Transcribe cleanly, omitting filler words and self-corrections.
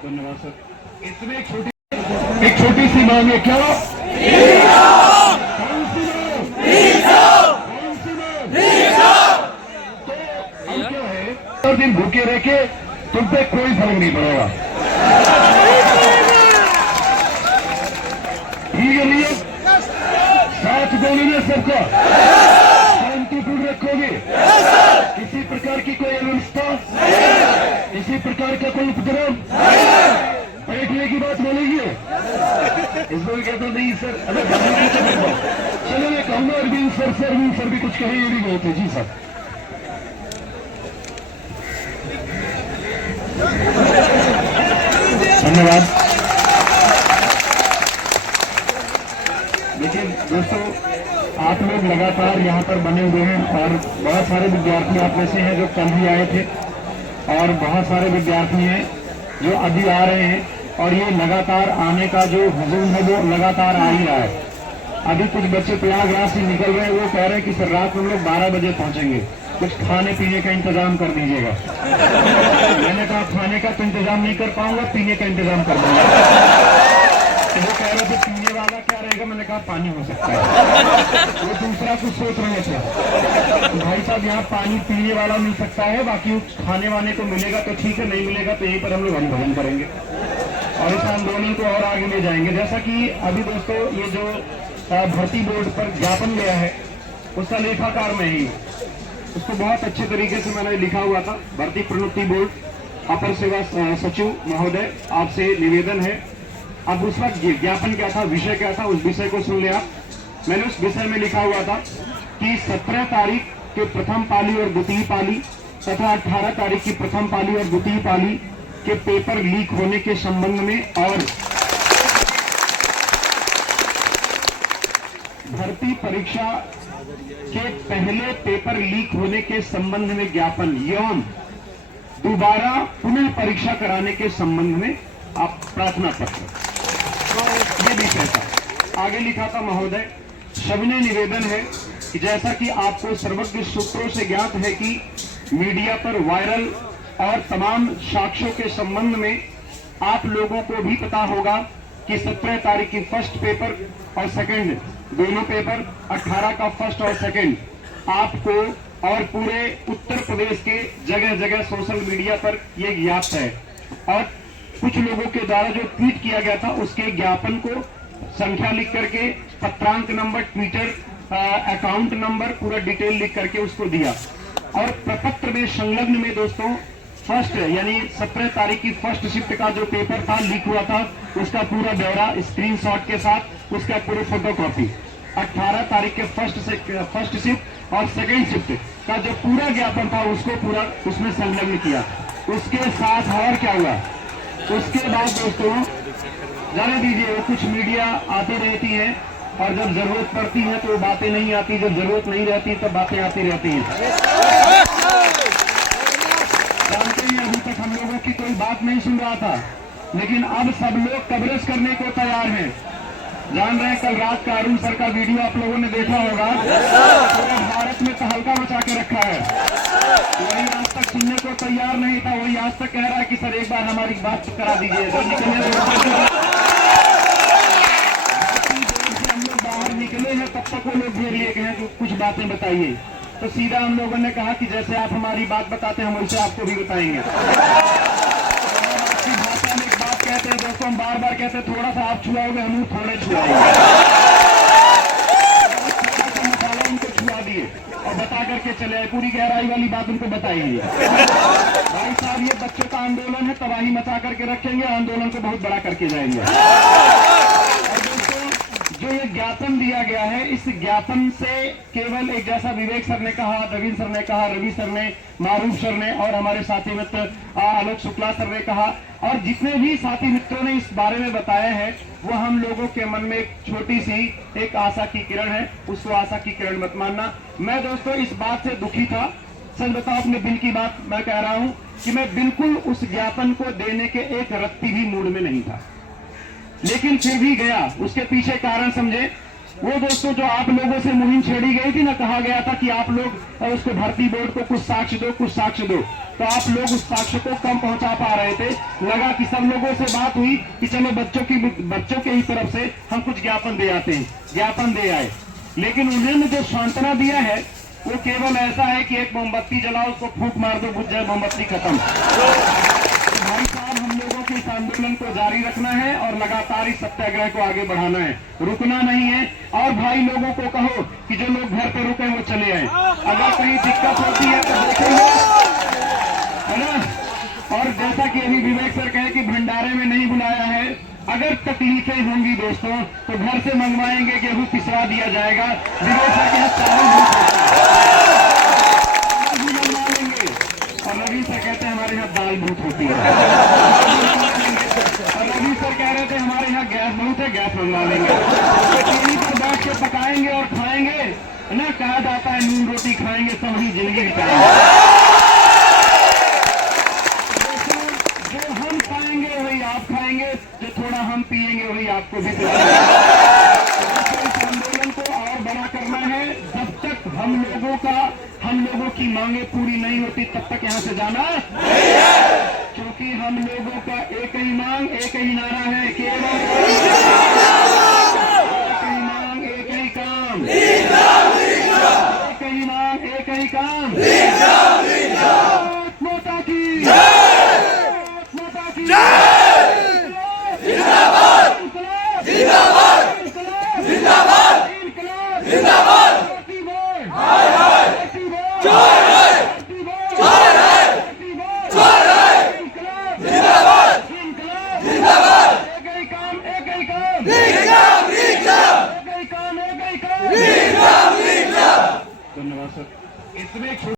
धन्यवाद सर। इसमें एक छोटी सी मांग है, क्या तो दिन भूखे रह के तुम पे कोई फर्क नहीं पड़ेगा, ठीक है भैया? साथ बोलोगे सबका, शांतिपूर्ण रखोगे, किसी प्रकार की कोई अव्यवस्था, किसी प्रकार का कोई उपद्रव, बैठने की बात बोलेगी इसमें कहता नहीं सर। अगर चलो मैं कहूंगा अरविंद सर भी कुछ कहे, ये भी गए थे। जी सर। धन्यवाद। देखिए दोस्तों, आप लोग लगातार यहाँ पर बने हुए हैं और बहुत सारे विद्यार्थी आप में से हैं जो कल भी आए थे और बहुत सारे विद्यार्थी हैं जो अभी आ रहे हैं और ये लगातार आने का जो हुजूम है वो लगातार आ ही रहा है। अभी कुछ बच्चे प्रयागराज से निकल रहे हैं, वो कह रहे हैं कि सर रात में हम लोग 12 बजे पहुंचेंगे, कुछ खाने पीने का इंतजाम कर दीजिएगा। मैंने कहा खाने का तो इंतजाम नहीं कर पाऊंगा, पीने का इंतजाम कर दूंगा। तो वो कह रहे थे पीने वाला क्या रहेगा, मैंने कहा पानी हो सकता है। वो दूसरा कुछ सोच रहे थे। भाई साहब यहाँ पानी पीने वाला मिल सकता है, बाकी खाने वाने को मिलेगा तो ठीक है, नहीं मिलेगा तो यहीं पर हम लोग हरिभजन करेंगे और इस आंदोलन को और आगे ले जाएंगे। जैसा कि अभी दोस्तों ये जो भर्ती बोर्ड पर ज्ञापन गया है उसका लेखाकार मैं ही, उसको बहुत अच्छे तरीके से मैंने लिखा हुआ था। भर्ती प्रोन्नति बोर्ड अपर सेवा सचिव महोदय, आपसे निवेदन है। अब उस वक्त ज्ञापन क्या था, विषय क्या था, उस विषय को सुन लिया। मैंने उस विषय में लिखा हुआ था कि 17 तारीख के प्रथम पाली और द्वितीय पाली तथा 18 तारीख की प्रथम पाली और द्वितीय पाली के पेपर लीक होने के संबंध में और भर्ती परीक्षा के पहले पेपर लीक होने के संबंध में ज्ञापन एवं दोबारा पुनः परीक्षा कराने के संबंध में आप प्रार्थना पत्र, तो ये विषय था। आगे लिखा था महोदय, सविनय निवेदन है कि जैसा कि आपको सर्वज्ञ सूत्रों से ज्ञात है कि मीडिया पर वायरल और तमाम साक्ष्यों के संबंध में आप लोगों को भी पता होगा कि 17 तारीख की फर्स्ट पेपर और सेकंड दोनों पेपर, 18 का फर्स्ट और सेकंड आपको और पूरे उत्तर प्रदेश के जगह जगह सोशल मीडिया पर ये ज्ञात है और कुछ लोगों के द्वारा जो ट्वीट किया गया था उसके ज्ञापन को संख्या लिख करके, पत्रांक नंबर, ट्विटर अकाउंट नंबर, पूरा डिटेल लिख करके उसको दिया और प्रपत्र में संलग्न में दोस्तों फर्स्ट यानी 17 तारीख की फर्स्ट शिफ्ट का जो पेपर था लीक हुआ था उसका पूरा ब्यौरा स्क्रीनशॉट के साथ, उसका पूरा फोटोकॉपी, 18 तारीख के फर्स्ट शिफ्ट और सेकेंड शिफ्ट का जो पूरा ज्ञापन था उसको पूरा उसमें संलग्न किया। उसके साथ और क्या हुआ, उसके बाद दोस्तों जाने दीजिए, वो कुछ मीडिया आती रहती है और जब जरूरत पड़ती है तो बातें नहीं आती, जब जरूरत नहीं रहती तब बातें आती रहती हैं। जानते हैं अभी तक हम लोगों की कोई बात नहीं सुन रहा था, लेकिन अब सब लोग कवरेज करने को तैयार हैं। जान रहे हैं कल रात का अरुण सर का वीडियो आप लोगों ने देखा होगा, पूरे भारत में तहलका मचा के रखा है। वही आज तक सुनने को तैयार नहीं था, वही आज तक कह रहा है कि सर एक बार हमारी बात करा दीजिए। हम लोग बाहर निकले हैं तब तक वो लोग घेर लिए गए हैं कि कुछ बातें बताइए, तो सीधा हम लोगों ने कहा कि जैसे आप हमारी बात बताते हैं हम वैसे आपको भी बताएंगे। आपकी भाषा में एक बात कहते हैं दोस्तों, हम बार बार कहते हैं थोड़ा सा आप छुआओगे हम थोड़े छुआएंगे। थोड़ा सा मसाला उनको छुआ दिए और बता करके चले आए, पूरी गहराई वाली बात उनको बताइए। भाई साहब ये बच्चों का आंदोलन है, तबाही मचा करके रखेंगे, आंदोलन को बहुत बड़ा करके जाएंगे। और दोस्तों जो ये ज्ञापन दिया गया है, इस ज्ञापन से केवल एक जैसा विवेक सर ने कहा, नवीन सर ने कहा, रवि सर ने, मारूफ सर ने और हमारे साथी मित्र आलोक शुक्ला सर ने कहा और जितने भी साथी मित्रों ने इस बारे में बताया है, वो हम लोगों के मन में एक छोटी सी एक आशा की किरण है। उसको आशा की किरण मत मानना। मैं दोस्तों इस बात से दुखी था सच बताओ अपने दिल की बात मैं कह रहा हूं कि मैं बिल्कुल उस ज्ञापन को देने के एक रत्ती भी मूड में नहीं था, लेकिन फिर भी गया। उसके पीछे कारण समझे। वो दोस्तों जो आप लोगों से मुहिम छेड़ी गई थी ना, कहा गया था कि आप लोग उसको भर्ती बोर्ड को कुछ साक्ष्य दो, कुछ साक्ष्य दो, तो आप लोग उस साक्ष्य को कम पहुंचा पा रहे थे। लगा कि सब लोगों से बात हुई कि चलो बच्चों के ही तरफ से हम कुछ ज्ञापन दे आते हैं, ज्ञापन दे आए। लेकिन उन्होंने जो सांत्वना दिया है वो केवल ऐसा है कि एक मोमबत्ती जलाओ, उसको फूंक मार दो, बुझ जाए मोमबत्ती, खत्म। भाई साहब, हम लोगों को इस आंदोलन को जारी रखना है और लगातार इस सत्याग्रह को आगे बढ़ाना है, रुकना नहीं है। और भाई लोगों को कहो कि जो लोग घर पे रुके वो चले आए, अगर कहीं दिक्कत होती है तो देखेंगे, है ना। और जैसा कि अभी विवेक सर कहे कि भंडारे में नहीं बुलाया है, अगर तकलीफें होंगी दोस्तों तो घर से मंगवाएंगे, गेहूं पिसवा दिया जाएगा। विवेक सर के मंगवा लेंगे और रवि सर कहते हैं हमारे यहाँ दाल बहुत होती है, और रवि सर कह रहे थे हमारे यहाँ गैस बहुत है, गैस मंगवा लेंगे। टीवी पर बैठ के पकाएंगे और खाएंगे ना, कहा जाता है नून रोटी खाएंगे सब ही जिंदगी बिताएंगे। जो हम खाएंगे वही आप खाएंगे, जो थोड़ा हम पिएंगे वही आपको भी पिलाएंगे। इस आंदोलन को और बड़ा करना है। जब तक हम लोगों की मांगे पूरी नहीं होती तब तक यहां से जाना नहीं है, क्योंकि हम लोगों का एक ही मांग, एक ही नारा है, केवल एक ही मांग, एक ही काम, एक ही मांग, एक ही काम। माता की धन्यवाद सर। इसमें